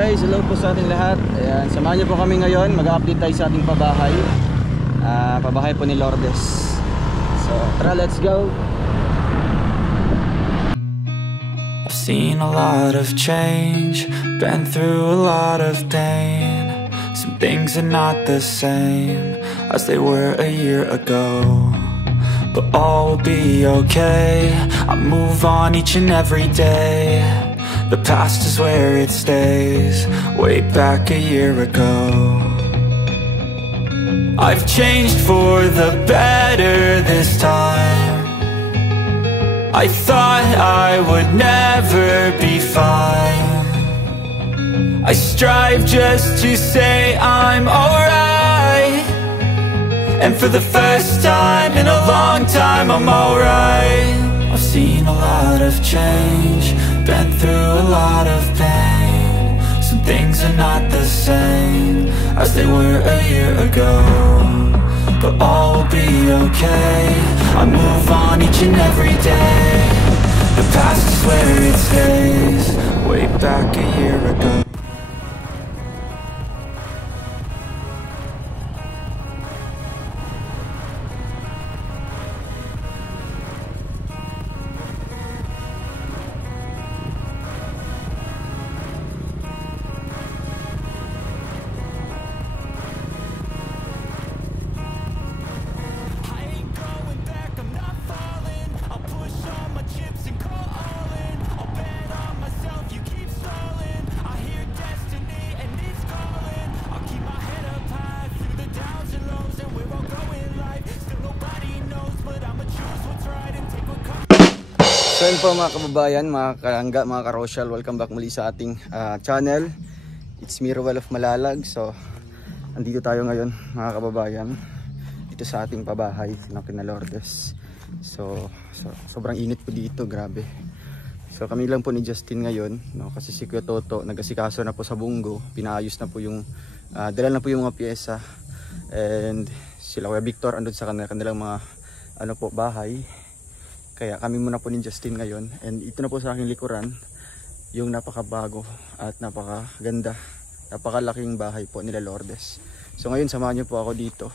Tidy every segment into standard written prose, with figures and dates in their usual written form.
guys, hello po sa ating lahat. Ayan, samahan niyo po kami ngayon. Mag-update tayo sa ating pabahay. Pabahay po ni Lourdes. So, tara, let's go. I've seen a lot of change, been through a lot of pain. Some things are not the same as they were a year ago, but all will be okay. I move on each and every day. The past is where it stays, way back a year ago. I've changed for the better this time. I thought I would never be fine. I strive just to say I'm alright, and for the first time in a long time I'm alright. I've seen a lot of change, been through a lot of pain. Some things are not the same as they were a year ago, but all will be okay. I move on each and every day. The past is where it stays, way back a year ago. So yun po mga kababayan, mga karangga, mga karosyal, welcome back muli sa ating channel. It's me, Ruel of Malalag. So andito tayo ngayon mga kababayan, dito sa ating pabahay ng kina Lourdes. So sobrang init po dito, grabe. So kami lang po ni Justin ngayon, no, kasi si Kuya Toto nag-asikaso na po sa bunggo, pinaayos na po yung dala na po yung mga pyesa, and sila Kuya Victor andun sa kanilang mga bahay. Kaya kami muna po ni Justin ngayon, and ito na po sa aking likuran yung napakabago at napakaganda, napakalaking bahay po nila Lourdes. So ngayon samahan niyo po ako dito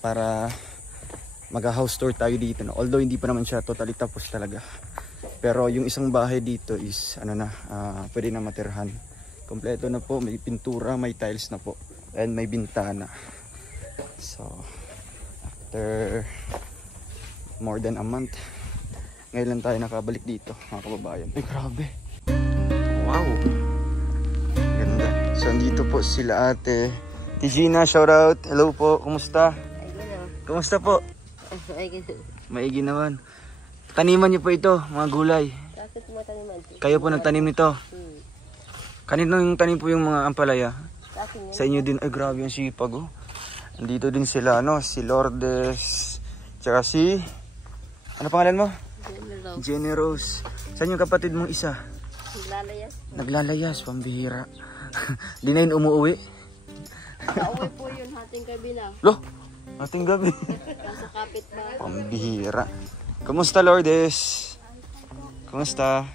para mag-house tour tayo dito, no? Although hindi pa naman siya totally tapos talaga, pero yung isang bahay dito is pwede na matirhan. Kompleto na po, may pintura, may tiles na po, and may bintana. So after more than a month, ngayon lang tayo nakabalik dito mga kababayan. Ay grabe, wow, ganda. So andito po sila ate Gina, shout out, hello po, kumusta? Kumusta po? Maigi naman. Taniman niyo po ito, mga gulay? Kayo po nagtanim nito? Kanino yung tanim po yung mga ampalaya? Sa inyo din. Ay grabe yung sipag, oh. Andito din sila, si Lourdes, tsaka si, ano pangalan mo? Generous. Saan yung kapatid mong isa? Naglalayas. Naglalayas, pambihira. Di na yun umuwi? Nauwi po yun, hating gabi na. Loh, hating gabi. Nasa kapit ba? Pambihira. Kumusta Lourdes? Kumusta?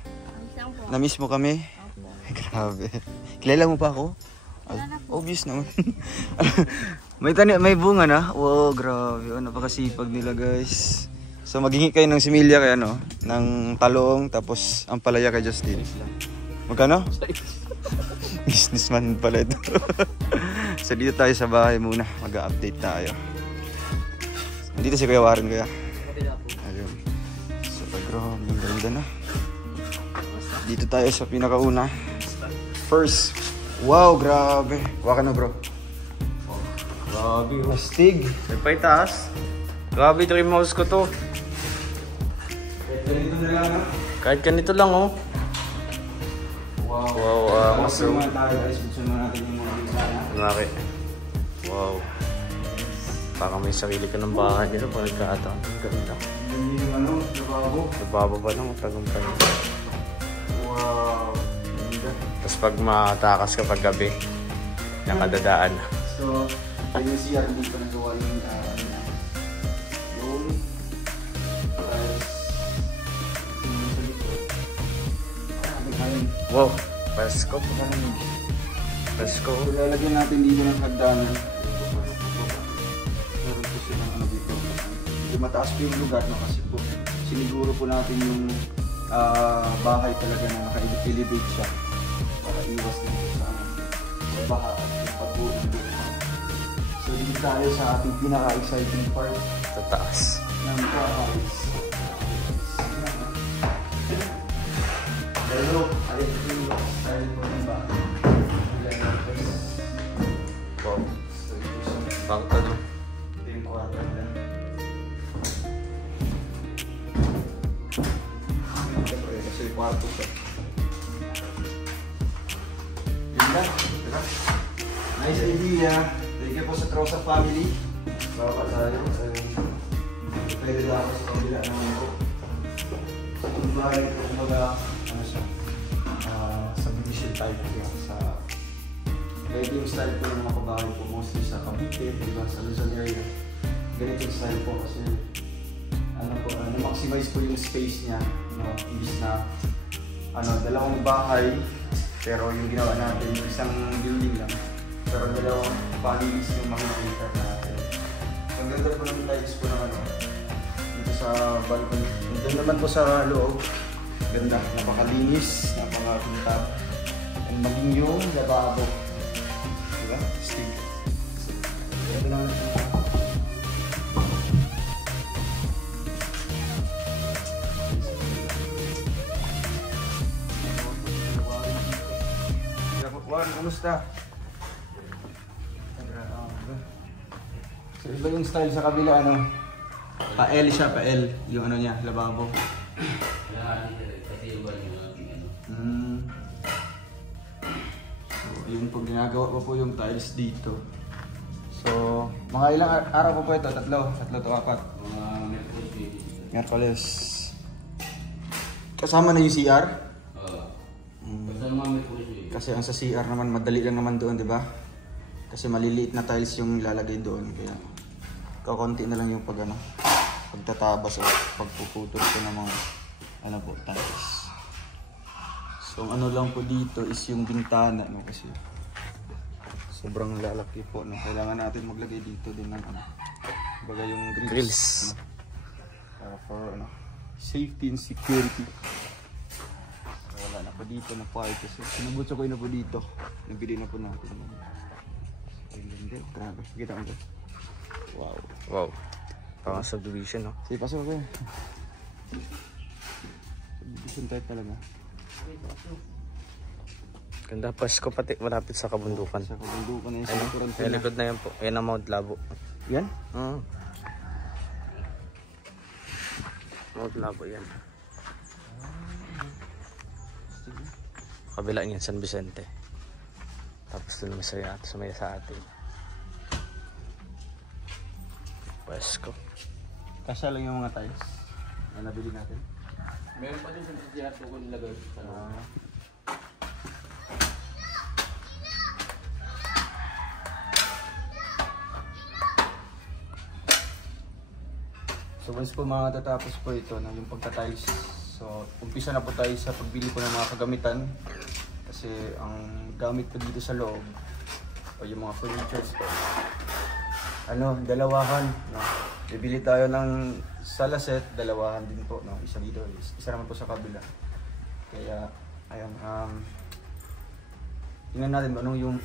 Na-miss mo kami? Ay, grabe. Kilala mo pa ako? Obvious naman. may bunga na? Wow, grabe. Napakasipag nila guys. So maghingi kayo ng similya kay ng talong, tapos ang palaya kay Justin. Magkano? Businessman pala ito. So dito tayo sa bahay muna, mag-update tayo. Dito si Kuya Warren, Kuya. Ayun. So grabe, ang ganda na. Dito tayo sa pinakauna. First, wow, grabe. Wakan na bro. Grabe, astig. May paitaas. Grabe, dream house ko to. Ganito na lang, Kahit ganito lang, oh. Wow. Wow, mas yung mga tayo guys, buksan natin yung mga bintana. Laki. Wow. Baka may sarili ka ng bahay dito pag nagkataon. Ang ganda. Hindi yung lababo. Lababo pa lang, tagumpay. Wow. Ganda. Tapos pag matakas ka pag gabi, nakadadaan. So, ayun yung CR dito na gawa yung yun. Wow, Pasko. Let's go. So, lalagyan natin dito ng hagdanan. Meron po silang ano dito. Medyo mataas po yung lugar, no? Kasi po siniguro po natin yung bahay talaga na naka-elevate siya para iwas din po sa baha at yung pagbuong dito. So dito tayo sa ating pinaka-exciting part. Sa taas. Ng bahay. Hello, ayun po yung style po ng bahay. Wow. So ito siya. Bangka no? Ito yung kwarto nila. Kasi yung kwarto siya. Yun lang. Nice idea. Thank you po sa Trosa family. Baka tayo. Pwede lang ako sa kabila naman po. Ang bahay ito, kumbaga, ano siya, subdivision type yan sa pwede yung style po ng mga kabahay po mostly sa Cavite, diba, sa Luzon area. Ganito yung style po kasi ano po, na-maximize po yung space niya, no? Imbis na dalawang bahay pero yung ginawa natin isang building lang pero dalawang families yung makikita natin. So, ang ganda po ng types po ng dito sa balcony. Dito naman po sa loob, ganda, napakalinis, napakaganda. And maging yung lababo. Diba? Stig. Ito naman. Juan, kumusta? So iba yung style sa kabila, pa-L siya, pa-L yung niya, lababo. So yun po, ginagawa ko po yung tiles dito. So mga ilang araw po po ito? Tatlo to apat. Miyerkules. Kasama na yung CR? Kasi ang sa CR naman, madali lang naman doon, di ba? Kasi maliliit na tiles yung ilalagay doon, kaya kakunti na lang yung pagtatabas o pagpuputol ko ng mga tiles. So ang lang po dito is yung bintana, no? Kasi sobrang lalaki po, no? Kailangan natin maglagay dito din ng baga yung grills. Para for safety and security. Wala na po dito na part kasi sinubutso ko na po dito. Nabili na po natin. Hindi, grabe. Kita mo ba? Wow. Wow. Parang subdivision, no? Sige, pasok ko. Subdivision type talaga. Ganda, Pasko pati malapit sa kabundukan. Sa kabundukan na yung sinikuran po na. Likod na yan po. Yan ang Mount Labo. Yan? Mount Labo yan. Kabila niyan, San Vicente. Tapos doon sumaya sa atin. Pasko. Kasya lang yung mga tiles na nabili natin. Meron pa din sa CR ko nilagay. So once po mga tatapos po ito, yung pagka-tiles. So umpisa na po tayo sa pagbili po ng mga kagamitan. Kasi ang gamit po dito sa loob o yung mga furnitures po, dalawahan, no? Bibili tayo ng sala set, dalawahan din po, no? Isa dito, isa naman po sa kabila. Kaya ayun, tingnan natin ano yung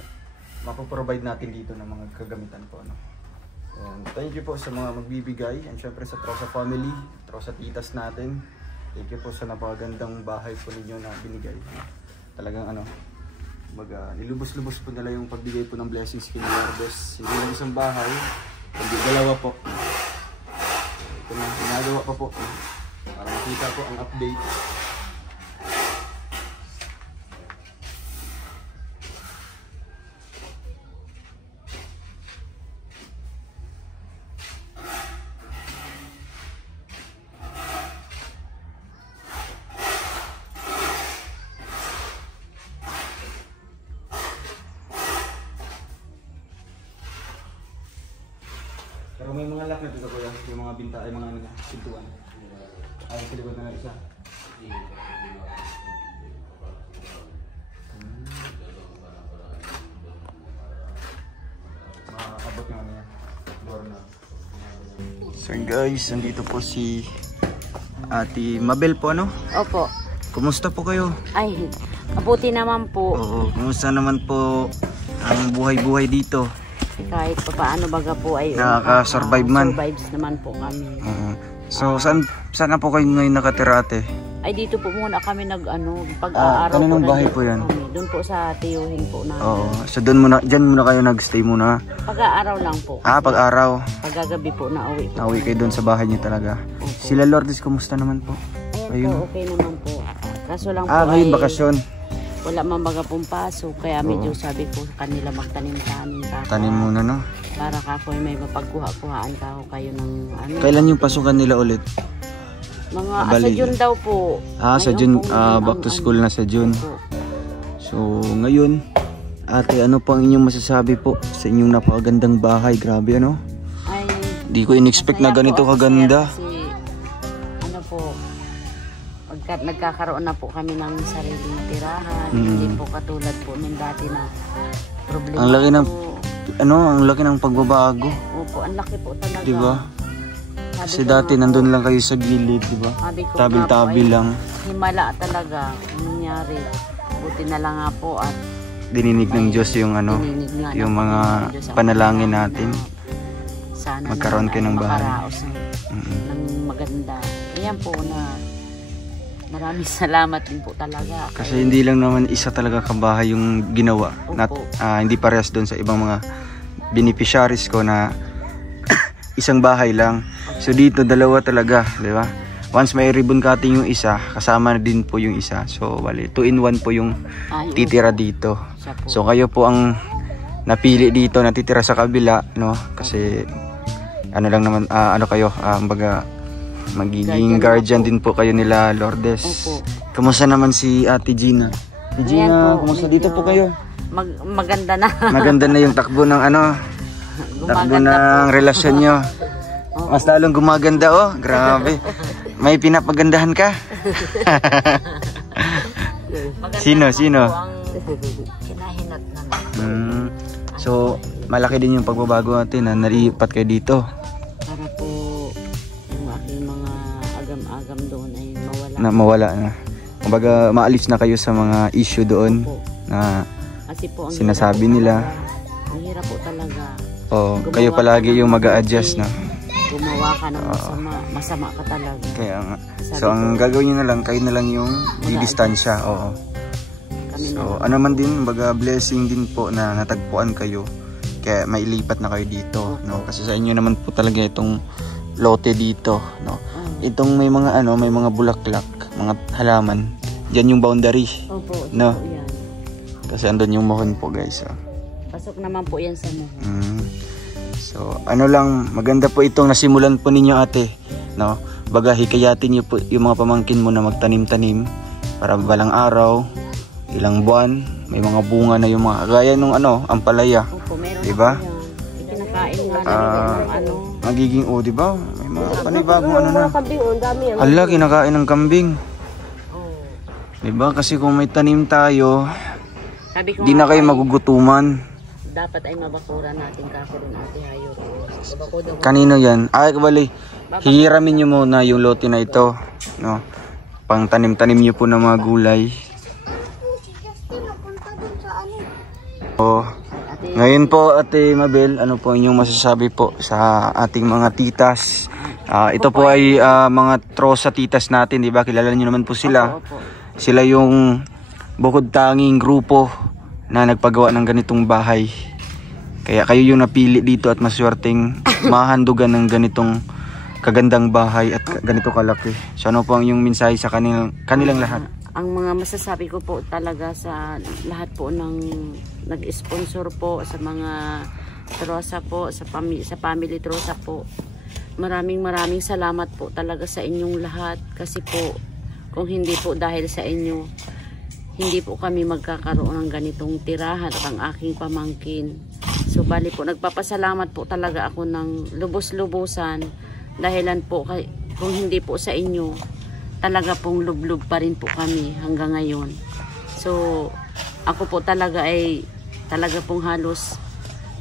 mapoprovide natin dito ng mga kagamitan po, no? And thank you po sa mga magbibigay, and syempre sa Trosa family, Trosa titas natin. Thank you po sa napakagandang bahay po ninyo na binigay. Talagang nilubos-lubos po nila yung pagbigay po ng blessings kay Lourdes. Hindi lang isang bahay, kundi dalawa po. Ito na, ginagawa pa po. Para makita po ang update. Pero may mga lock na dito kuya, yung mga binta ay mga pintuan. Ay, sa likod na lang isa. So guys, nandito po si Ate Mabel po, ano? Opo. Kumusta po kayo? Ay, mabuti naman po. Oo, kumusta naman po ang buhay-buhay dito? Kahit pa paano baga po ay Nakaka-survive man. survives naman po kami. So saan na po kayo ngayon nakatira, ate? Ay dito po muna kami pag-aaraw kaninong po. bahay po yan? Doon po sa tiyuhin po na. Oo, so dyan muna kayo nagstay muna? Pag-aaraw lang po. Pag-araw. Pagagabi po nauwi po. Nauwi kayo doon sa bahay niyo talaga. Sila Lourdes, kumusta naman po? Ayan po, okay naman po. Kaso lang po ngayon bakasyon. wala man baga pong pasok. Kaya medyo sabi ko kanila magtanim-tanim ka. Tanim muna, no? Para ka po may mapagkuha-kuhaan ka ho kayo ng ano. Kailan yung pasukan nila ulit? Mga Bali. sa June daw po. Sa Ngayon June, po ngayon back to ang school na sa June. po. So ngayon, ate, ano po ang inyong masasabi po sa inyong napakagandang bahay? Grabe, ano? Ay, Di ko in-expect na masaya ganito po ako, kaganda. sir, kasi ano po, nagkakaroon na po kami ng sariling tirahan. Hindi po katulad po nung dati na problema. Ang laki ng po. ang laki ng pagbabago, Opo, ang laki po talaga. 'di ba? Sabi Kasi ko dati nga po, nandun lang kayo sa gilid, 'di ba? sabi ko nga po, Tabi-tabi ay, lang. Himala talaga ang nangyari. Buti na lang nga po at Dininig ng Diyos yung dininig nga yung ng mga Diyos ang panalangin panalangin natin. na sana Magkaroon kayo ng bahay. makaraos ng maganda. Ayan po na maraming salamat din po talaga. Kasi hindi lang naman isa talaga kabahay yung ginawa. Opo. Hindi parehas doon sa ibang mga beneficiaries ko na isang bahay lang. So dito dalawa talaga, 'di ba? Once may ribbon cutting yung isa, kasama na din po yung isa. So bali 2 in 1 po yung titira dito. Siya po. So kayo po ang napili dito na titira sa kabila, no? Kasi ano lang naman kayo, baga magiging guardian din po kayo nila Lourdes. Opo. Kumusta naman si Ate Gina? Ate Ayan Gina, po, kumusta medyo dito po kayo? maganda na. Maganda na yung takbo ng takbo ng relasyon nyo. Mas lalong gumaganda, oh. Grabe. May pinapagandahan ka? Sino? Kinahinat na. So, malaki din yung pagbabago natin na nalipat kayo dito. Para po yung aking mga agam-agam doon ay Mawala na. Kumbaga, maalis na kayo sa mga issue doon Opo. na Kasi po ang sinasabi hirap po nila. talaga. Ang hirap po talaga. Kayo palagi yung mag-a-adjust, no? Gumawa ka ng masama ka talaga. Kaya nga. Sabi So, ang ko, gagawin nyo na lang, kayo na lang yung didistansya. Oo. kami So, na, ano man din, baga blessing din po na natagpuan kayo. Kaya mailipat na kayo dito, no? Kasi sa inyo naman po talaga itong lote dito, no? Itong may mga may mga bulaklak, mga halaman. Diyan yung boundary, Opo, no? po yan. Kasi andun yung mohon po, guys. Pasok naman po yan sa mohon. So, maganda po itong nasimulan po ninyo, ate, no? Baga hikayatin niyo po yung mga pamangkin mo na magtanim-tanim para balang araw, ilang buwan, may mga bunga na yung mga gaya nung ampalaya. Opo, meron Diba? po yan. Ikinakain nga namin ng Magiging diba? May mga panibagong na. Kambing, ang dami yan. Ala, kinakain ng kambing. Oh. Diba? Kasi kung may tanim tayo, Sabi ko di na nga, kayo magugutuman. dapat ay mabakuran natin kako rin ate Hayo. Kanino yan? Bali, hihiramin nyo muna yung lote na ito, no? Pang tanim-tanim nyo po ng mga gulay. Ngayon po, Ate Mabel, ano po inyong masasabi po sa ating mga titas? Ito po ay mga trosa titas natin, di ba? Kilala nyo naman po sila. Opo. Sila yung bukod tanging grupo na nagpagawa ng ganitong bahay. Kaya kayo yung napili dito at maswerteng mahandugan ng ganitong kagandang bahay at ganito kalaki. So ano po ang yung mensahe sa kanilang lahat? Ang mga masasabi ko po talaga sa lahat po ng nag-sponsor po, sa mga trosa po, sa family trosa po. Maraming salamat po talaga sa inyong lahat. Kasi po, kung hindi po dahil sa inyo, hindi po kami magkakaroon ng ganitong tirahan at ang aking pamangkin. So bali po, nagpapasalamat po talaga ako ng lubos-lubusan dahilan po kung hindi po sa inyo, talaga pong lublob pa rin po kami hanggang ngayon. So ako po talaga ay talaga pong halos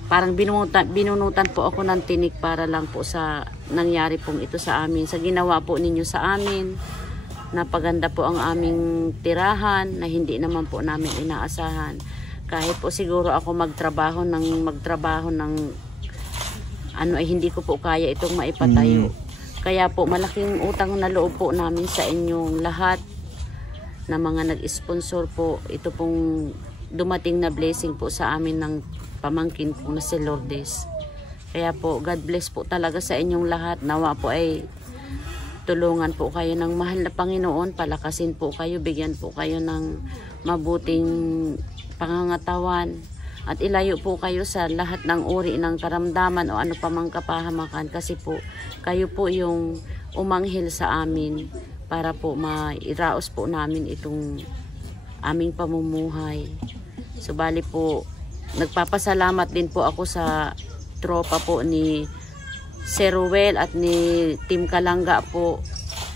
parang binunutan po ako ng tinik para lang po sa nangyari pong ito sa amin, sa ginawa po ninyo sa amin. Napaganda po ang aming tirahan na hindi naman po namin inaasahan. Kahit po siguro ako magtrabaho ng ano ay hindi ko po kaya itong maipatayo. Kaya po malaking utang na loob po namin sa inyong lahat na mga nag-sponsor po. Ito pong dumating na blessing po sa amin ng pamangkin po na si Lourdes. Kaya po God bless po talaga sa inyong lahat. Nawa po ay tulungan po kayo ng mahal na Panginoon, palakasin po kayo, bigyan po kayo ng mabuting pangangatawan at ilayo po kayo sa lahat ng uri ng karamdaman o ano pa mang kapahamakan, kasi po kayo po yung umanghel sa amin para po mairaos po namin itong aming pamumuhay. So bali po, nagpapasalamat din po ako sa tropa po ni Sir Ruel at ni Team Kalangga po,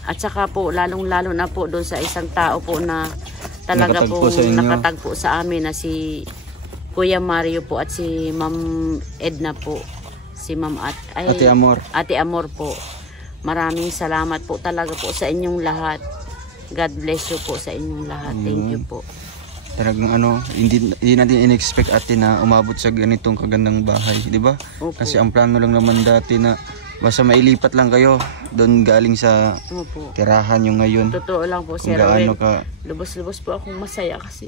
at saka po lalong-lalo na po doon sa isang tao po na talaga po nakatagpo sa amin na si Kuya Mario po at si Ma'am Edna po, si Ma'am Ate Amor po. Maraming salamat po talaga po sa inyong lahat. God bless you po sa inyong lahat. Thank you po. Talagang hindi natin in-expect ate na umabot sa ganitong kagandang bahay, di ba? Kasi ang plano lang naman dati na basta mailipat lang kayo doon galing sa tirahan yung ngayon. Totoo lang po, Sir Ruel. Lubos-lubos po akong masaya kasi.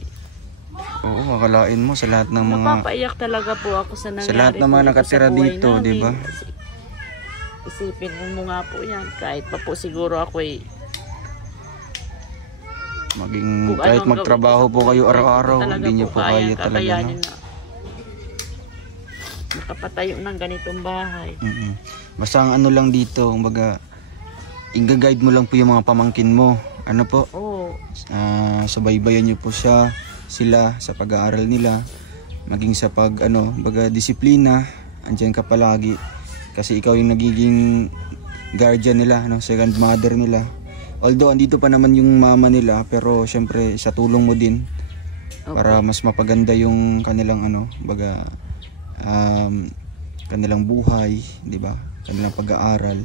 Oo, akalain mo sa lahat ng mga... Napapaiyak talaga po ako sa nangyari. Sa lahat ng mga nakatira dito, di ba? Isipin mo nga po yan. Kahit pa po siguro ako kahit magtrabaho po kayo araw-araw, hindi niyo po kaya talaga. Nakapatayo ng ganitong bahay. Basta ang lang dito, kumbaga, i-guide mo lang po yung mga pamangkin mo. Ano po? Sabaybayan niyo po sila sa pag-aaral nila, maging sa baga disiplina, andyan ka palagi. Kasi ikaw yung nagiging guardian nila, second mother nila. Although andito pa naman yung mama nila, pero syempre sa tulong mo din para mas mapaganda yung kanilang kanilang buhay, di ba? Kanilang pag-aaral.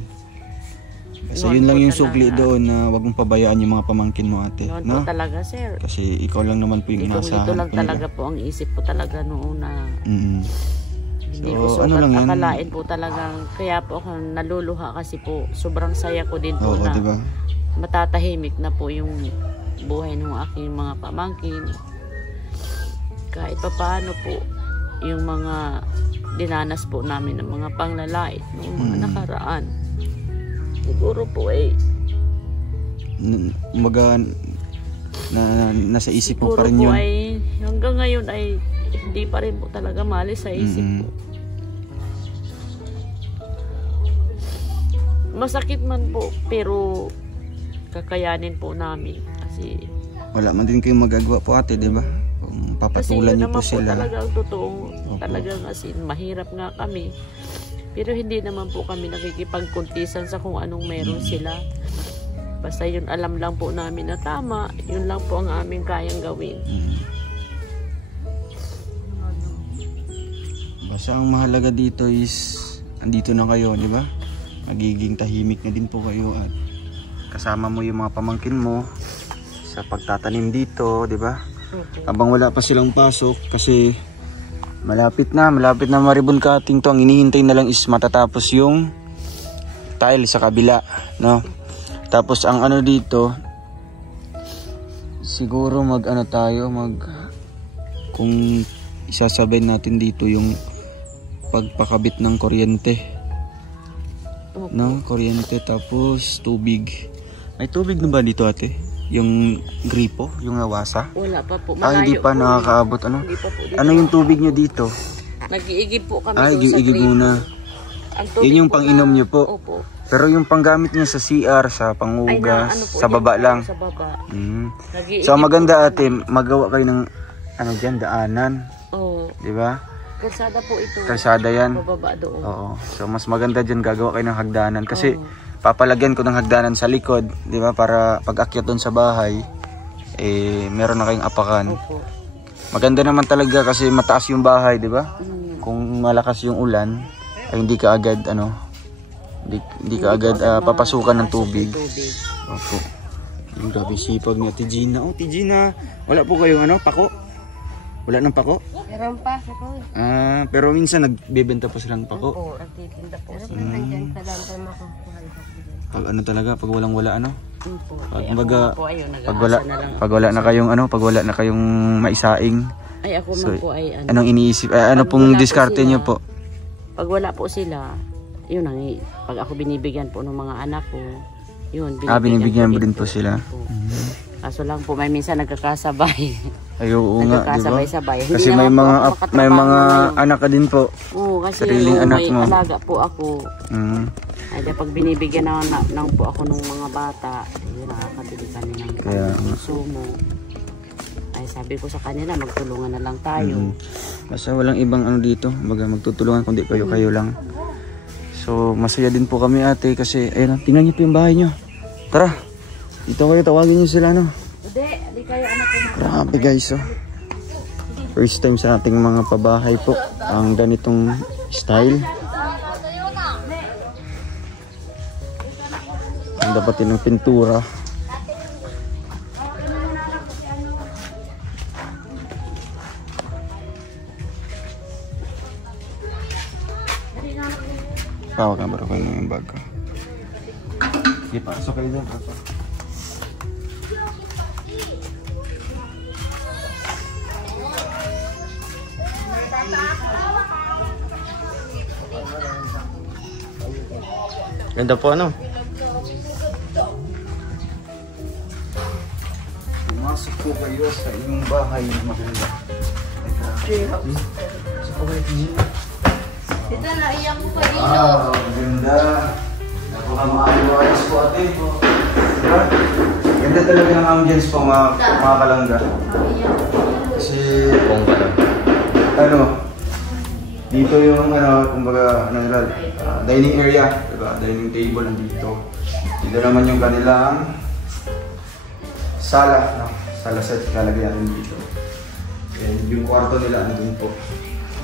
So yun lang yung sukli doon na wag mong pabayaan yung mga pamangkin mo, ate. No? Talaga, sir. Kasi ikaw lang naman po yung inaasahan. Ito lang talaga po ang isip ko talaga noon na hindi ko akalain po talagang, kaya po ako naluluha kasi po sobrang saya ko din po na diba? Matatahimik na po yung buhay ng aking mga pamangkin. Kahit pa paano po yung mga dinanas po namin ng mga panglalait ng mga nakaraan. Siguro po nasa isip mo pa rin yun. Hanggang ngayon ay hindi pa rin po talaga malis sa isip ko. Masakit man po, pero kakayanin po namin kasi wala man din kayong magagawa po, ate, di ba? Kung papatulan niyo po sila. Kasi talaga ang totoo. Talagang mahirap nga kami. Pero hindi naman po kami nakikipagkuntisan sa kung anong meron sila. Basta yun alam lang po namin na tama. Yun lang po ang aming kayang gawin. Basta ang mahalaga dito is andito na kayo, di ba? Magiging tahimik na din po kayo at kasama mo yung mga pamangkin mo sa pagtatanim dito, di ba? Habang wala pa silang pasok kasi malapit na maribon cutting to. Ang inihintay na lang is matatapos yung tile sa kabila, no? Tapos ang dito siguro kung isasabay natin dito yung pagpakabit ng kuryente, no? Kuryente tapos tubig. May tubig na ba dito, ate? Yung gripo, yung nawasa? Wala pa po. Hindi pa nakakaabot. Ano yung tubig nyo dito? Nag-iigib po kami igib muna. Yun yung pang-inom nyo po. Opo. Pero yung panggamit nyo sa CR, sa pangugas, sa baba lang. Sa baba. So maganda, ate, magawa kayo ng daanan. Oo. Di ba? Kalsada po ito. Kalsada yan. Bababa doon. Oo. So mas maganda dyan gagawa kayo ng hagdanan. Kasi papalagyan ko ng hagdanan sa likod, di ba? Para pag akyat doon sa bahay, meron na kayong apakan. Opo. Maganda naman talaga kasi mataas yung bahay, di ba? Kung malakas yung ulan, ay hindi ka agad Hindi ka agad papasukan ng tubig. Tubig. Opo. Yung grabe sipag ni Ate Gina. Oh, Ate Gina, wala po kayong pako? Wala ng pako? Meron pa sa ko. Pero minsan nagbebenta pa silang pako. Oo, nagtitinda po. Pero pag nandyan sa lang tayo makukuha. Pag talaga, pag walang-wala Po. Pag Ay, baga, ako po, ayun, pag wala na kayong pag wala na kayong maisaing. Ay, ako So, man po ay Anong iniisip? Ano Pag pong wala po diskarte sila, niyo po? Pag wala po sila, yun ang pag ako binibigyan po ng mga anak ko, yun, Binibigyan ko mo din po sila. Po. Kaso lang po, may minsan nagkakasabay. Ay, oo nga, di ba? Nagkakasabay-sabay. Hindi Kasi may naman po mga ako makatrabaho may mga ngayon. anak ka din po. Oo, kasi Sariling anak may mo. alaga po ako. Mm. Ay, pag binibigyan na po ako ng mga bata, yun, nakakabili kami ng Kaya nga. konsumo. Ay, sabi ko sa kanila, magtulungan na lang tayo. Basta walang ibang dito, magtutulungan kundi kayo lang. So, masaya din po kami ate kasi ayun, tingnan niyo po yung bahay niyo. Tara. Dito kayo, tawagin niyo sila Hindi kayo anak ko. Grabe guys, First time sa ating mga pabahay po ang ganitong style. Ang dapat ng pintura. Pawag ka ba rin yung bag ko? Sige, pasok kayo dyan. Pasok. Ganda po Pumasok po kayo sa inyong bahay na maganda. Sa pagay Dito na, iyak ko kayo. Ganda. Napaka-maayos po ate. Diba? Ganda talaga ng ambience po mga kalangga. Kasi Bongga lang. dito yung kumbaga dining area, diba? Dining table nandito. Dito naman yung kanilang sala, sala set lalagyan natin dito. And yung kwarto nila andun po.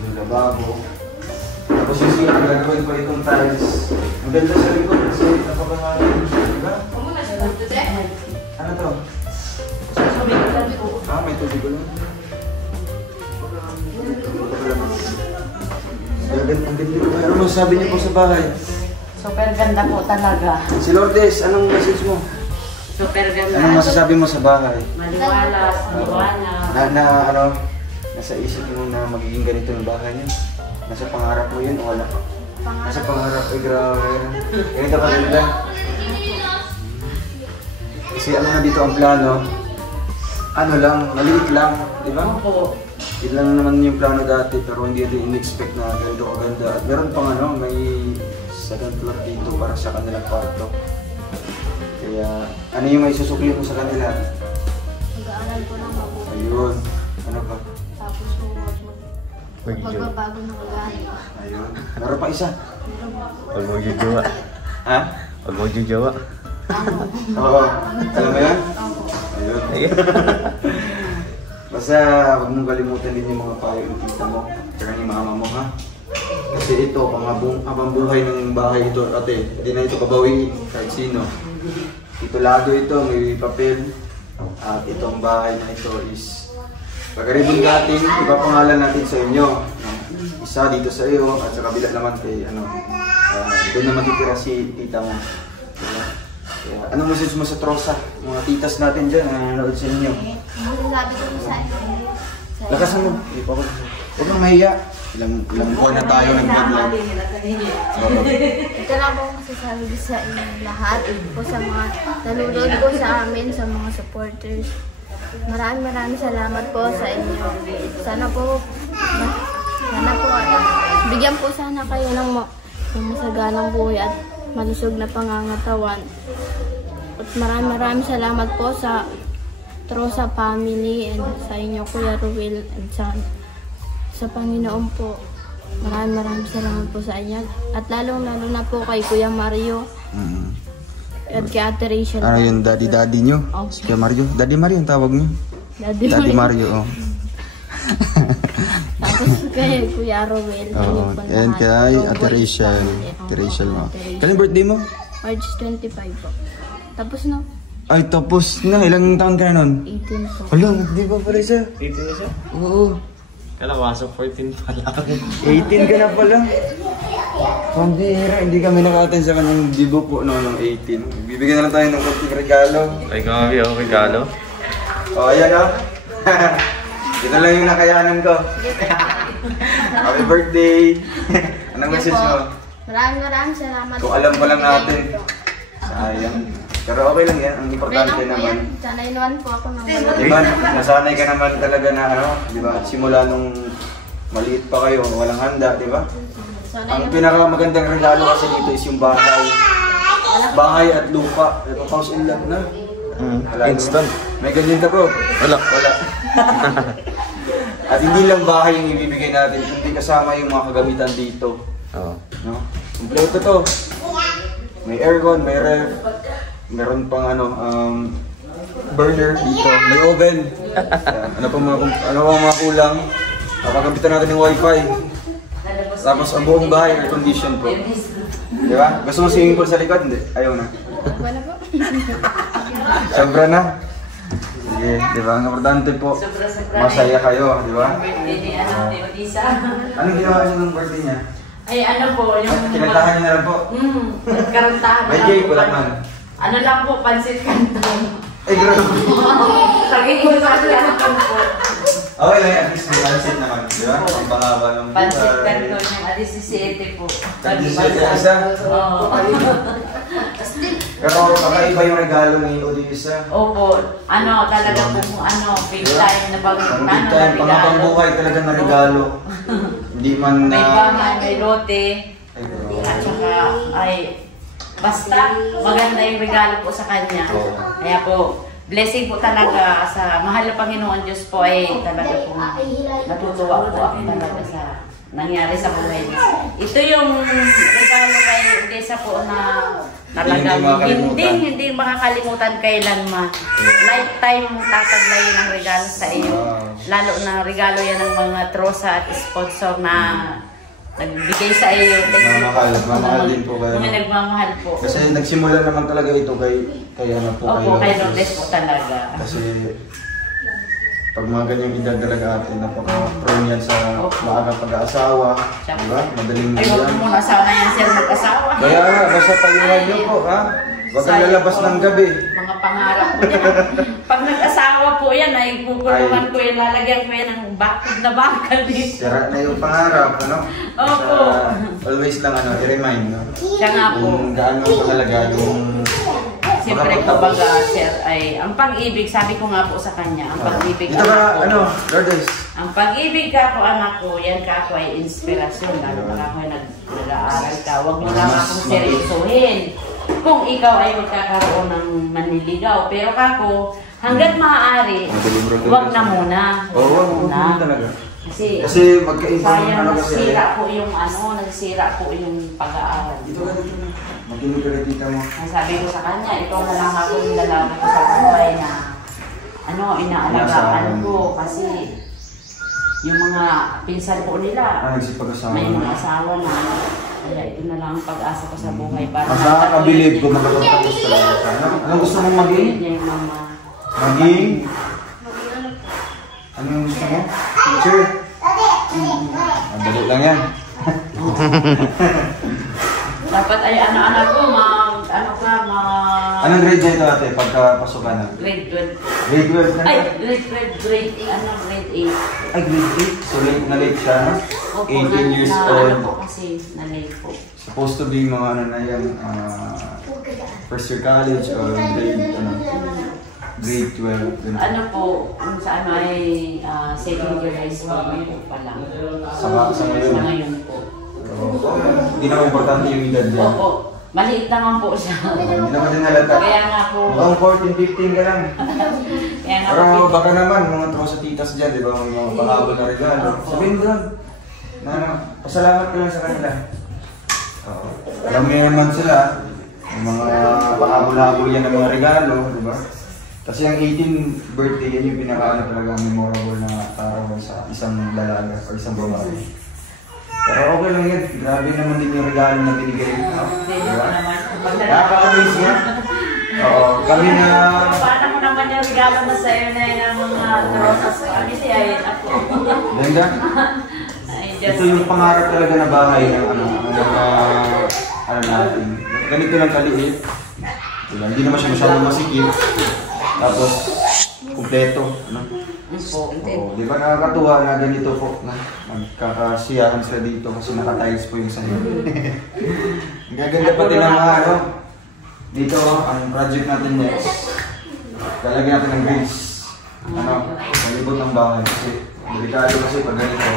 Yung lababo. Tapos yung sink, gagawin pa itong tiles. Ang ganda sa likod kasi napakahangin. Diba? Ano to? May tubig ko lang. Ang ganda. Ano masasabi niyo po sa bahay? Super ganda po talaga. Si Lourdes, anong message mo? Super ganda. Anong masasabi mo sa bahay? Maliwalas, maliwanag. Nasa isip mo na magiging ganito yung bahay niyo? Nasa pangarap mo yun o wala? Nasa pangarap, grabe. Ganito ka ganda. Kasi dito ang plano, maliit lang, di ba? Opo. Yun lang naman yung plano dati pero hindi natin in-expect na ganito kaganda. At meron pang may second floor dito para sa kanilang kwarto. Kaya ano yung may susukli mo sa kanila? Mag-aaral ko lang ako. Ayun. Ano pa? Tapos po, magbabago ng ugali. Ayun. Meron pa isa. Huwag mo jujuwa. Ha? Huwag mo jujuwa. Oo. Alam mo yan? Ayun. Basta huwag mong kalimutan din yung mga payo ng tita mo. Tsaka ni mama mo ha. Kasi ito, habang buhay ng bahay ito, ate, hindi na ito pabawiin kahit sino. Titulado ito, may papel. At itong bahay na ito is pagkaribon natin, ipapangalan natin sa inyo. Isa dito sa iyo at sa kabila naman kay doon na matitira si tita mo. Kaya, anong message mo sa trosa? Mga titas natin dyan na nanonood sa inyo. Sabi ko sa inyo. Lakasan mo. Huwag kang mahiya. Ilang buwan na tayo nag-vlog. Ito lang po masasabi ko sa inyo lahat. Po sa mga nanonood po sa amin, sa mga supporters. Maraming salamat po sa inyo. Sana po bigyan po sana kayo ng masaganang buhay at malusog na pangangatawan. At maraming salamat po sa Trosa family and sa inyo Kuya Ruel and sa Panginoon po. Maraming salamat po sa inyo. At lalo na po kay Kuya Mario. At kay Ate Rachel. Ano yung daddy nyo? Oh. Si Kuya Mario. Daddy Mario ang tawag nyo. Daddy Mario, oh. Tapos Tapos kay Kuya Rowel. Oo, and kay Ate Rachel. Ate Rachel mo. Kailan birthday mo? March 25 po. Tapos na. Ay, tapos na. Ilang taon ka na nun? 18 po. Wala, di ba pala siya? 18 na siya? Oo. Kala ko aso 14 pa lang. 18 ka na pala. Pambira, hindi kami naka-attend sa kanong dibo po noong 18. Bibigyan na lang tayo ng konting regalo. Ay, grabe ako, regalo. O, ayan o. Ito lang yung nakayanan ko. Happy birthday! Anong message mo? Maraming salamat. Kung alam pa lang natin. Sayang. Pero okay lang yan. Ang importante naman. Sana inuwan po ako ng Diba, nasanay ka naman talaga na ano, diba, simula nung maliit pa kayo, walang handa, diba? Ang pinakamagandang regalo kasi dito is yung bahay. Bahay at lupa. Ito, house and lot na. Instant. May ganyan ka bro? Wala. Wala. At hindi lang bahay yung ibibigay natin, hindi kasama yung mga kagamitan dito. Oo. No? Kompleto to. May aircon, may ref, meron pang ano, burner dito, may oven. Ano pa mga kulang? Papagamitan natin yung wifi. Tapos ang buong bahay air condition po. Di ba? Gusto mo swimming pool sa likod? Hindi. Ayaw na. Wala po. Sobra na. Sige, di ba? Ang importante po, masaya kayo, di ba? Anong ginawa niyo ng birthday niya? Ay, ano po, yung... Kinantahan niyo na lang po. Karantahan May cake, wala man. Ano lang po, pansit kantong. Ay, grabe. Saging ko sa kantong po. Okay lang, at least may pansit naman, di ba? Ang bangaba ng buhay. Pansit kantong yung alis si Ete po. Pansit isa? Oo. Pero kakaiba yung regalo ni Odisa. Opo, ano, talaga po kung ano, big time na pag Ang big time, pangapangbuhay talaga na regalo. Hindi man na... May bahay, may lote. At saka, ay, basta maganda yung regalo po sa kanya. Kaya po, blessing po talaga sa mahal na Panginoon Diyos po ay talaga po natutuwa po ako talaga sa nangyari sa buhay niya. Ito yung regalo kay Odessa po na talagang hindi makakalimutan kailanman. Lifetime tataglayin ang regalo sa iyo. Lalo na regalo yan ng mga trosa at sponsor na nagbigay sa iyo. Mamahal din po kayo. Mga nagmamahal po. Kasi nagsimula naman talaga ito kay ano po kayo. Opo, kay Lourdes po talaga. Kasi pag mga ganyang edad talaga atin, napaka-prone yan sa maaga pag-aasawa. Diba? Madaling ay, huwag mo muna asawa na yan sir mag-asawa. Kaya nga, basta pag-iwan niyo po, ha? Huwag kang lalabas ng gabi. Mga pangarap po yan. Pag nag-asawa po yan, ay kukulungan ko yan, lalagyan ko yan ng bakod na bakal dito. Sira na yung pangarap, ano? Opo. Always lang, i-remind, no? Siya nga po. Kung gaano kahalaga yung... Siyempre po baga, sir, ay ang pag-ibig, sabi ko nga po sa kanya, ang pag-ibig Dito ba, Lourdes? ang pag-ibig ka po, anak ko, yan ka ako ay inspirasyon. Lalo na ako ay nag-aaral ka. Huwag mo lang akong seryosohin. Kung ikaw ay magkakaroon ng manliligaw. Pero kako, hanggat maaari, huwag na muna. Oo, huwag muna talaga. Kasi magkaintindihan sayang na kasi. nagsira po yung nagsira po yung pag-aaral. Dito ka. Makinig ka rin tita mo. Ang sabi ko sa kanya, ikaw na lang ako yung lalaki ko sa buhay na inaalagaan ko kasi yung mga pinsan po nila nagsipag-asawa may mga asawa na. Kaya ito na lang ang pag-asa ko sa buhay para mas nakakabilib ko makakatapos talaga sana. Anong gusto mong maging? niya yung mama. Maging? Ano yung gusto mo? Teacher? Madali lang yan. Dapat ay anak ko Anong grade na ito ate pagkapasok ka na? grade 12. Grade 12 na? Ay, grade 8. Ay, grade 8? So late siya, no? Opo, 18 years na, old. Ano po kasi, na-late po. Supposed to be mga ano na yan, first year college or grade 12. Ganun. Ano po, kung sa ano ay second year high school na po pala. Sa ngayon. Sa ngayon po. Hindi naman importante yung edad niya. Opo, maliit naman po siya. Hindi naman din halata. Kaya nga po. Mukhang 14, 15 ka lang. Kaya nga Pero po. baka naman, mga trosa titas dyan, di ba? Mga pahabol na regalo. Sabihin mo lang, na pasalamat ka lang sa kanila. Alam niyo naman sila, yung mga pahabol-habol yan ng mga regalo, di ba? Kasi ang 18th birthday, yan yung pinakaano talagang memorable na araw sa isang dalaga o isang babae. Pero okay lang yan. Grabe naman din yung regalo na binigay mo. Diba? Nakaka-amaze nga. Oo, kami na... Paano mo naman yung regalo mo sa'yo na yung mga rosas? Kami siya yun ako. Ganda. Ito yung pangarap talaga na bahay ng ano natin. Ganito lang kaliit. Diba? Hindi naman siya masyadong masikip. Tapos, kumpleto. Ano? Oo, di ba nakakatuwa na ganito po na magkakasiyahan sila dito kasi naka-tiles po yung sahig. Gaganda pati ng mga ano. Dito, ang project natin next. Lalagyan natin ng grills. Palibot ng bahay kasi delikado kasi pag ganito.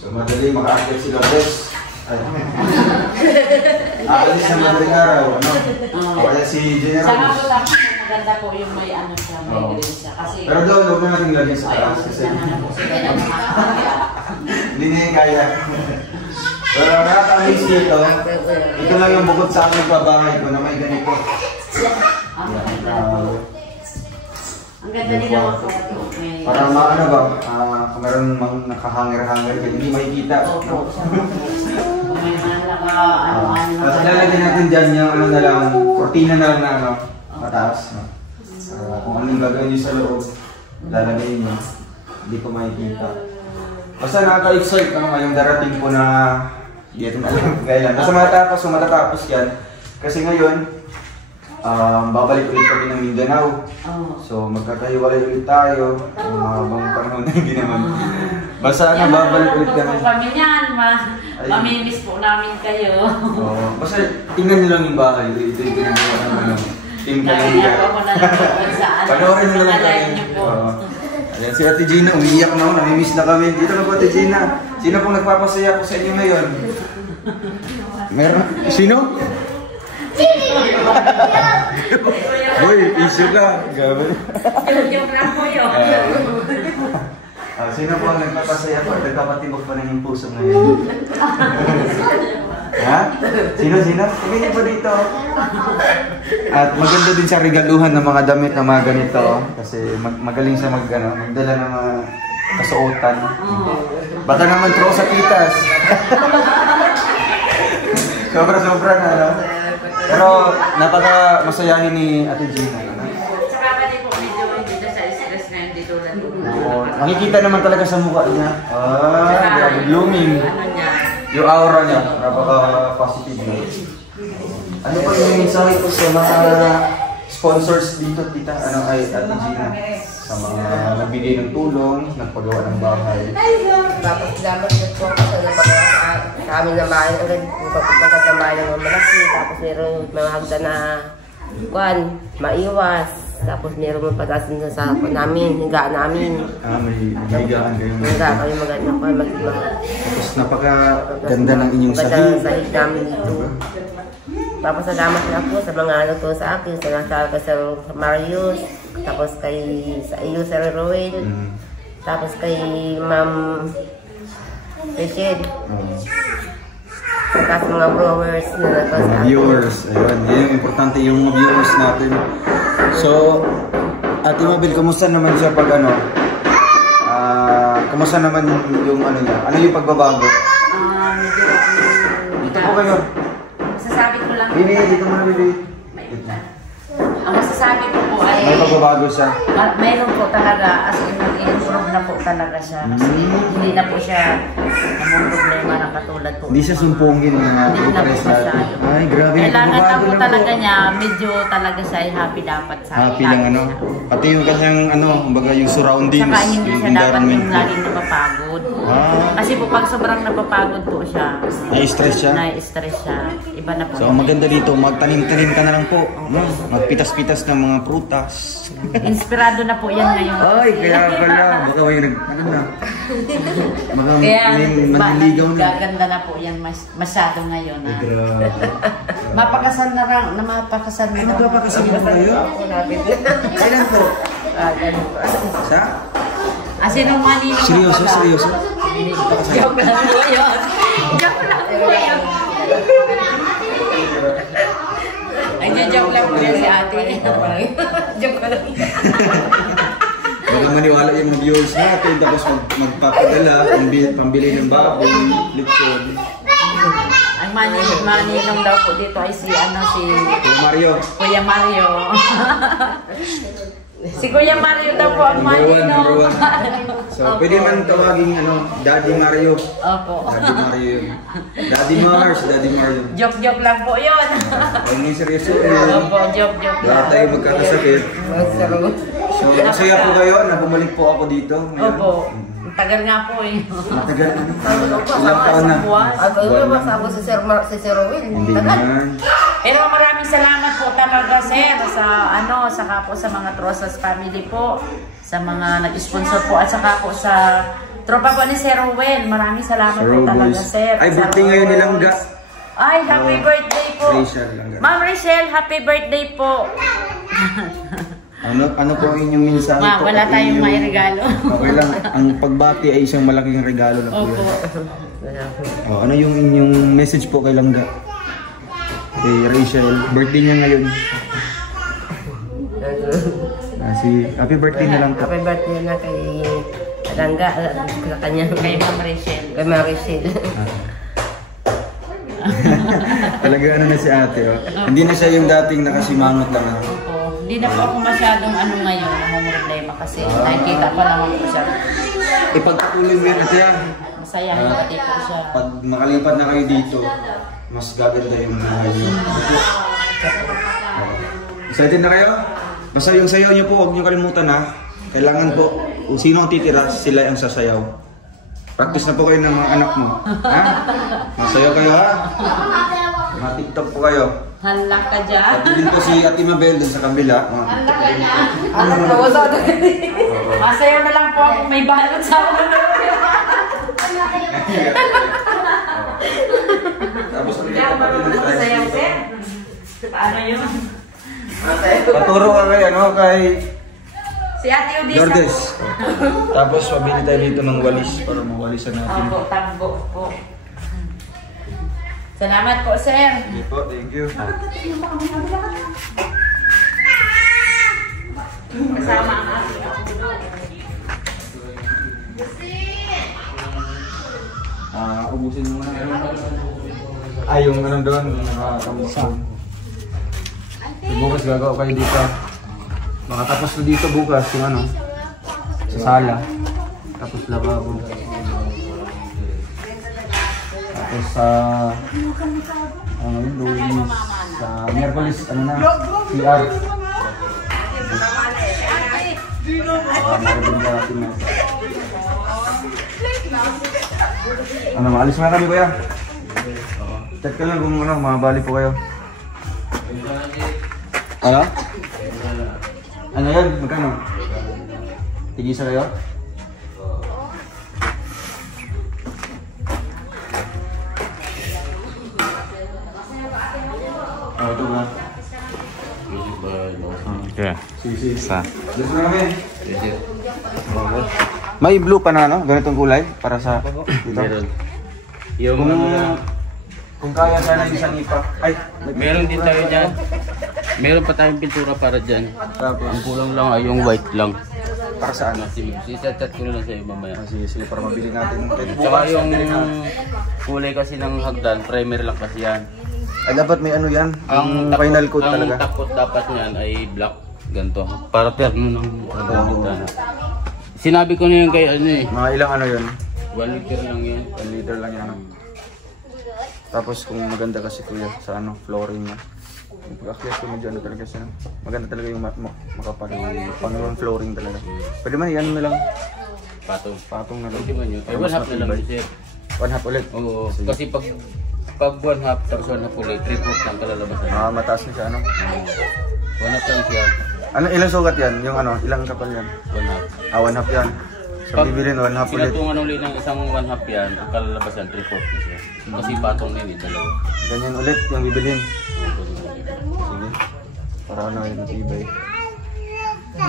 So madali maka-active sila best. Aalis na madaling araw, ano? Kaya si General. Saka po tapos maganda po yung may ano siya, may grill siya. Kasi... Pero doon, huwag na natin lagyan sa taas kasi hindi na yung kaya. Pero nakaka-amaze dito. Ito lang yung bukod sa aming babahay ko na may ganito. Ang ganda nila po. Para maano ba, kung meron mang nakahanger-hanger dyan, hindi makikita. Opo. May mga ano-ano. Tapos lalagyan natin dyan yung ano na lang, kortina na lang na ano, mataas. Kung anong gagawin nyo sa loob, lalagay nyo, hindi ko makikita. Basta nakaka-excite ano ngayong darating po na hindi natin alam kailan. Basta matatapos yan. Kasi ngayon, babalik ulit kami ng Mindanao. So magkakahiwalay ulit tayo. Habang panahon na hindi naman. Basta babalik ulit kami. Kami niyan, mamimiss po namin kayo. Basta tingnan nyo lang yung bahay. Ito yung ginagawa naman. Team Kalinga. Panoorin nyo lang kami. Ayan si Ate Gina, umiiyak na ako, namimiss na kami. Dito na po Ate Gina. Sino pong nagpapasaya po sa inyo ngayon? Meron? Sino? Boy, issue ka. Gawin. Yung ramo yun. Sino po ang nagpapasaya po? Nagpapatibok pa rin yung puso ngayon. Ha? Sino? Tingnan po dito. At maganda din sa regaluhan ng mga damit na mga ganito. Kasi magaling siya magdala ng mga kasuotan. Bata naman throw sa kitas. Sobra-sobra na, no? Pero napaka masayahin ni Ate Gina. Saka pa din po medyo hindi na sa stress na hindi tulad po. Makikita naman talaga sa mukha niya. Grabe, blooming. Ano niya? Yung aura niya, napaka-positive na. Ano pa yung mensahe ko sa mga sponsors dito, tita? Ano ay Ate Gina? Sa mga nagbigay ng tulong, nagpagawa ng bahay. Tapos salamat din po sa napagawa sa amin na bahay. Pagkat ng bahay ng malaki. Tapos meron mga hagda na maiwas. Tapos meron mga pataas din sa hapon namin, higaan namin. May higaan kayo. Higaan kayo maganda. Tapos napaka-ganda ng inyong sahig. Ganda ng sahig namin dito. Tapos salamat na po sa mga nagtulong sa akin. Salamat ko sa Marius. Tapos sa iyo, Sir Roel. Tapos kay Ma'am Rachel. Tapos mga viewers na nagtulong sa akin. Viewers, ayun. Yan yung importante yung mga viewers natin. So, Ate Mabel, kumusta naman siya pag ano? Kumusta naman yung ano niya? Ano yung pagbabago? Dito po kayo. Masasabi ko lang. Bibi, dito muna Bibi. Ang masasabi ko po ay... May pagbabago siya. Mayroon po talaga, as in nag-improve na po talaga siya. Kasi hindi na po siya namang problema na katulad po. Hindi siya sumpungin na Hindi na po masyado. Ay, grabe. Kailangan lang po lang talaga niya, medyo talaga siya ay happy dapat sa Happy lang ano. Pati yung kanyang ano, kumbaga yung surroundings, Saka hindi yung siya dapat environment. yung laging napapagod. Kasi po pag sobrang napapagod po siya, Na-stress siya? na-stress siya. Iba na po. So maganda dito, magtanim-tanim ka na lang po. Magpitas-pitas ng mga prutas. Inspirado na po yan ngayon. Ay, kaya pala. Baka may ano na. Baka Kaya may manliligaw na. gaganda na po yan masyado ngayon. Ay, grabe. Mapakasal na lang, mapakasal na lang. Magpapakasal na ba kayo? Kailan po? Sa? Sinong manino? Seryoso? Joke lang po yun. Joke lang po yun. Ay, joke lang po yan si ate. Joke lang. Baka maniwala yung mga viewers natin, tapos magpapadala, pambili ng baboy, lechon. Ang maninong daw po dito ay si Mario. Kuya Mario. Si Kuya Mario daw po ang maninong. Number one. So, pwede man tawaging Daddy Mario. Opo. Daddy Mario. Daddy Mario. Joke lang po yun. Huwag niyo seryoso. Opo, joke Lahat lang. tayo magkakasakit. So, masaya po kayo na bumalik po ako dito. Ngayon. Opo. Tagal nga po eh. Matagal na. Ilang taon na. At ano ba sabi si Sir Rowell? Hindi naman. Pero maraming salamat po talaga sir saka po sa mga Trosas family po, sa mga nag-sponsor po at saka po sa tropa po ni Sir Rowell. Maraming salamat po talaga sir. Ay, birthday ngayon ni Langga. Ay, happy birthday po. Rachel Langga. Ma'am Rachel, happy birthday po. Ano po ang inyong mensahe po? Wala tayong may regalo. Okay lang. Ang pagbati ay isang malaking regalo na po. Opo. Ano yung inyong message po kay Langga? Kay Rachel. Birthday niya ngayon. Happy birthday na lang po. Happy birthday na kay Langga, sa kanya. Kay Ma'am Rachel. Kay Maricel. Talaga na si ate. Oh. Hindi na siya yung dating nakasimangot lang. Opo. Hindi na po ako masyadong ngayon, problema kasi nakikita ko naman po siya. Ipagpatuloy mo yan ate. Masaya, pati po siya. Pag makalipat na kayo dito, mas gaganda yung buhay nyo. Excited na kayo? Basta yung sayaw nyo po, huwag nyo kalimutan ha. Kailangan po, kung sino ang titira, sila ang sasayaw. Practice na po kayo ng mga anak mo. Ha? Masayaw kayo ha? Ma-tiktok po kayo. Hala ka dyan. At din po si Ate Mabel dun sa kabila. Masayaw na lang po ako may balot sa ulo. Tapos Masayaw sir. Paano yun? paturo ka kay kay Si Ate Odisa Lourdes. po. Tapos pabili tayo dito ng walis para mawalisan natin. Opo, tambo po. Salamat po sir. Sige po, thank you. Kasama ang aking Ubusin mo na. Yung doon, kamusta. Bukas gagawa kayo dito. Makatapos na dito bukas yung sa sala. Tapos lababo. Tapos sa Lunes, sa Miyerkules, CR. Maalis na kami kuya. Chat ka lang kung mabali po kayo. Ano yan? Magkano? Tigisa kayo? Ito ba? Okay. Sige. Isa. Diyos na kami. May blue pa na ganitong kulay para sa dito. Meron. Yung Kung kaya sana isang ipa. Ay, meron din tayo dyan. Meron pa tayong pintura para dyan. tapos Ang kulang lang ay yung white lang. para saan? Sisat ko na lang sa'yo mamaya. Sige, para mabili natin. Tsaka yung kulay kasi ng hagdan, primer lang kasi yan. Ay, dapat may yan. Ang final coat talaga. Ang takot dapat niyan ay black. Ganto. Para terno ng hagdan. Sinabi ko na yun kay Mga ilang yun? 1 liter lang yun. 1 liter lang yan. Tapos kung maganda kasi kuya sa flooring niya. Yung pag-akyat ko medyo talaga siya. Maganda talaga yung makapal. Panginoon flooring talaga. Pwede man yan na lang. Patong na lang. Pwede man yun. Ay, 1/2 na lang siya. 1/2 ulit? Oo. Kasi pag 1/2 tapos 1/2 ulit, 3/4 lang kalalabasan. Mataas na siya 1/2 lang siya. Ilang sukat yan? Yung ilang kapal yan? 1/2. 1/2 yan. So bibilin 1/2 ulit. Sinatungan ulit ng isang 1/2 yan, ang kalalabasan 3/4 na siya. Kasi patong na yun, dalawa. Ganyan ulit yung bibilin. Oo, Sige. Para yung matibay.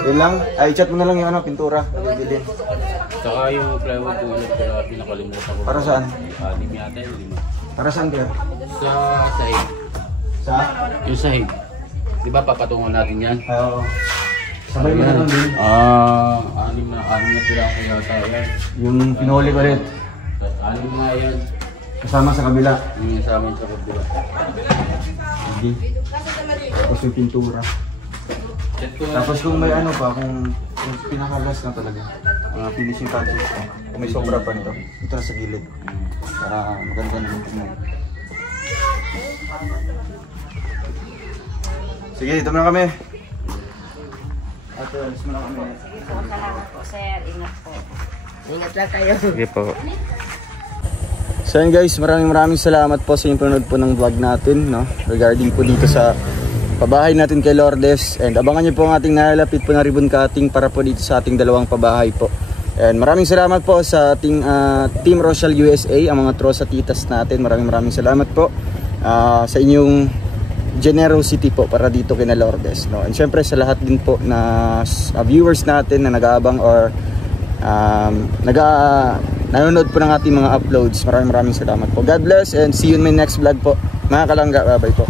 Ilang? Chat mo na lang yung pintura. Bibilin. Saka yung plywood ko ulit, pinakalimutan ko. Para saan? 6 yata yun, 5. Para saan kaya? Sa sahig. Sa? Yung sahig. Di ba papatungan natin yan? Sa Sabay mo na lang din. Anim na piraso yata yan. Yung pinuli ko ulit. Anim na yan. Kasama sa kabila. Yung sa amin sa kabila. Hindi. Tapos yung pintura. Tapos kung may ano pa, kung pinakalas na talaga. Finishing touches pa. Kung may sobra pa nito. Ito na sa gilid. Para maganda naman tingnan. Sige, dito na kami. Ate, alis mo na kami. Salamat po, sir. Ingat po. Ingat lang kayo. Sige po. So yun guys, maraming salamat po sa inyong panonood po ng vlog natin, no? Regarding po dito sa pabahay natin kay Lourdes. And abangan nyo po ang ating nalalapit po na ribbon cutting para po dito sa ating dalawang pabahay po. And maraming salamat po sa ating Team Rochelle USA, ang mga trosa titas natin. Maraming salamat po sa inyong generosity po para dito kay Lourdes, no? And syempre sa lahat din po na viewers natin na nag-aabang or nanonood po ng ating mga uploads. Maraming salamat po. God bless and see you in my next vlog po. Mga kalangga, bye-bye po.